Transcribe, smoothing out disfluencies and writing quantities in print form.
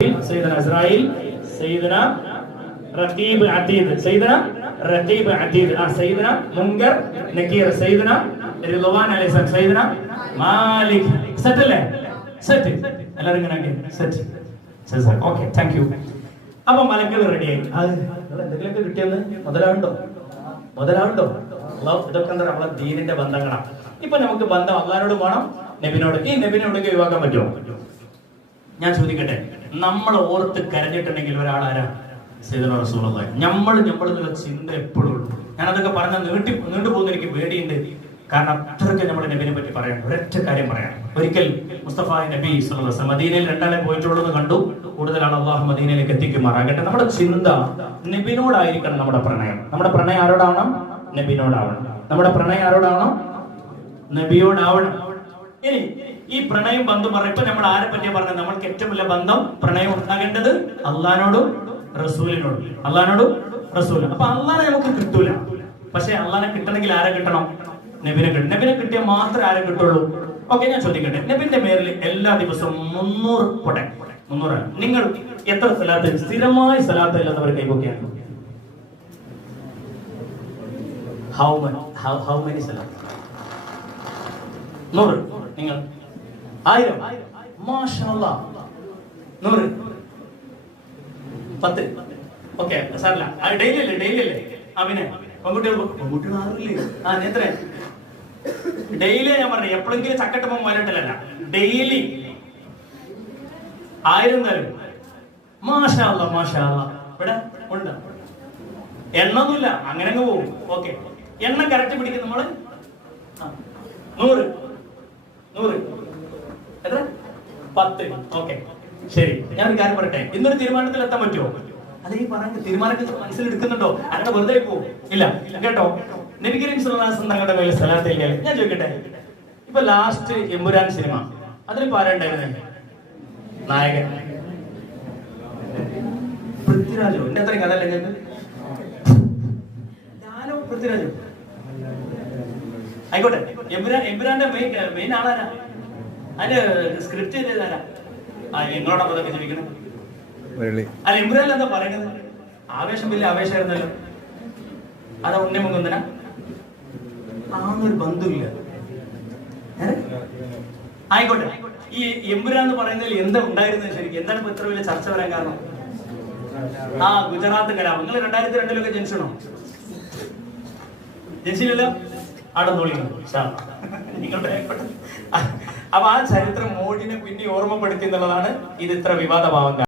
سيدنا إسرائيل سيدنا رقيب عتيد سيدنا رقيب عتيد سيدنا منكر نكير سيدنا رضوان عليه السلام سيدنا مالك set set എല്ലാവരും ഇങ്ങനെ set set okay thank you. അപ്പൊ മലക്കൾ റെഡിയായി. എന്തെങ്കിലുമൊക്കെ കിട്ടിയെന്ന് മുതലാവുണ്ടോ ഇതൊക്കെ എന്താ നമ്മളെ ദീനിന്റെ ബന്ധങ്ങളാണ്. ഇപ്പൊ നമുക്ക് ബന്ധം അള്ളാഹിനോട് വേണം, നബിനോട്. ഈ നബിനോടൊക്കെ ഒഴിവാക്കാൻ പറ്റുമോ? ഞാൻ ചോദിക്കട്ടെ, നമ്മൾ ഓർത്ത് കരഞ്ഞിട്ടുണ്ടെങ്കിൽ ഒരാളാരാ? സയ്യിദുനാ റസൂലുള്ളാഹി. നമ്മൾ ചിന്ത എപ്പോഴും ഉള്ളൂ. ഞാനതൊക്കെ പറഞ്ഞ നീണ്ടു പോകുന്ന എനിക്ക് പേടിയുണ്ട്. കാരണം അത്രയ്ക്ക് നമ്മുടെ നബിനെ പറ്റി പറയാൻ ഒരൊറ്റ കാര്യം പറയാം. ഒരിക്കൽ മുസ്തഫ നബി സല്ലല്ലാഹു അലൈഹി വസല്ലം മദീനയിൽ രണ്ടാളെ പോയിട്ടുള്ളത് കണ്ടു. കൂടുതലാണ് അള്ളാഹു മദീനയിലേക്ക് എത്തിക്കുമാറാകട്ടെ. നമ്മുടെ ചിന്ത നബിനോടായിരിക്കണം. നമ്മുടെ പ്രണയം ആരോടാവണം? നബിനോടാവണം. നമ്മുടെ പ്രണയം ആരോടാവണം? നബിയോടാവണം. ഇനി ഈ പ്രണയം ബന്ധം പറഞ്ഞപ്പോ നമ്മൾ ആരെ പറ്റിയാ പറഞ്ഞത്? നമ്മൾക്ക് ഏറ്റവും വലിയ ബന്ധം പ്രണയം ഉണ്ടാകേണ്ടത് അള്ളാഹിനോടും റസൂലിനോടും. അപ്പൊ അള്ളാഹിനെ നമുക്ക് കിട്ടൂല. പക്ഷെ അള്ളാഹിനെ കിട്ടണമെങ്കിൽ ആരെ കിട്ടണം? നബിനെ കിട്ടണം. നബിനെ കിട്ടിയാൽ മാത്രമേ ആരെ കിട്ടുള്ളൂ. ഓക്കെ, ഞാൻ ചോദിക്കട്ടെ, നബിന്റെ പേരിൽ എല്ലാ ദിവസവും 300 നിങ്ങൾ എത്ര സലാത്ത്, സ്ഥിരമായി സലാത്ത് ഇല്ലാത്തവർ കൈവക്കുകയാണ്? How many salat? 100. നിങ്ങൾ 1000. മാഷാഅല്ലാ. 100 10. ഓക്കെ സാറില്ല. ഡെയിലി അല്ലേ? അവനെ പെൺകുട്ടികൾ ആറില്ലേ? എത്ര ഡെയിലി? ഞാൻ പറഞ്ഞു എപ്പോഴെങ്കിലും ചക്കട്ടപ്പം വരട്ടല്ല, ഡെയിലി 1000 തരും. മാഷാഅല്ലാ. ഇവിടെ ഉണ്ട്, എണ്ണൊന്നുമില്ല, അങ്ങനെ അങ്ങ് പോകും. ഓക്കെ, എണ്ണം കറക്റ്റ് പിടിക്കും നമ്മള്. 100 എത്ര? 10. ഓക്കെ ശരി, ഞാൻ ഒരു കാര്യം പറയട്ടെ. ഇന്നൊരു തീരുമാനത്തിൽ എത്താൻ പറ്റുമോ? അത് ഈ പറയുന്ന തീരുമാനത്തിൽ മനസ്സിലെടുക്കുന്നുണ്ടോ? അങ്ങനെ വെറുതെ പോവും ഇല്ല കേട്ടോ. നബി കരീം സല്ലല്ലാഹു അലൈഹി വസല്ലം തങ്ങളുടെ മേൽ സലാത്ത് ഇല്ലേ? ഞാൻ ചോദിക്കട്ടെ, ഇപ്പൊ ലാസ്റ്റ് എമ്പുരാൻ സിനിമ, അതിൽ ആരുണ്ടായിരുന്നേ നായകൻ? പൃഥ്വിരാജോ? എന്റെ അത്രയും കഥ അല്ലേ ഞാനോ പൃഥ്വിരാജോ? ആയിക്കോട്ടെ, എമ്പുരാന്റെ മെയിൻ ആളാരാ? അതിന്റെ സ്ക്രിപ്റ്റ് ചെയ്തതാരാ? നിങ്ങളോടൊപ്പം അതൊക്കെ ചോദിക്കണം. അല്ല, എമ്പുരാനിൽ എന്താ പറയുന്നത്? ആവേശം വലിയ ആവേശമായിരുന്നല്ലോ. അതാ ഉണ്ണിമുകുന്ദന ആന്നൊരു ബന്ധമില്ല. ആയിക്കോട്ടെ, ഈ എമ്പുരാൻ എന്ന് പറയുന്നതിൽ എന്താ ഉണ്ടായിരുന്നത് ശരിക്കും? എന്താണ് ഇപ്പൊ ഇത്ര വലിയ ചർച്ച വരാൻ കാരണം? ഗുജറാത്ത് കലാപം. നിങ്ങൾ 2002 ജനിച്ചണോ? ജനിച്ചില്ലല്ലോ. നിങ്ങളുടെ അപ്പൊ ആ ചരിത്രം മോഡിനെ പിന്നെ ഓർമ്മപ്പെടുത്തി എന്നുള്ളതാണ് ഇത് ഇത്ര വിവാദമാവുന്നത്.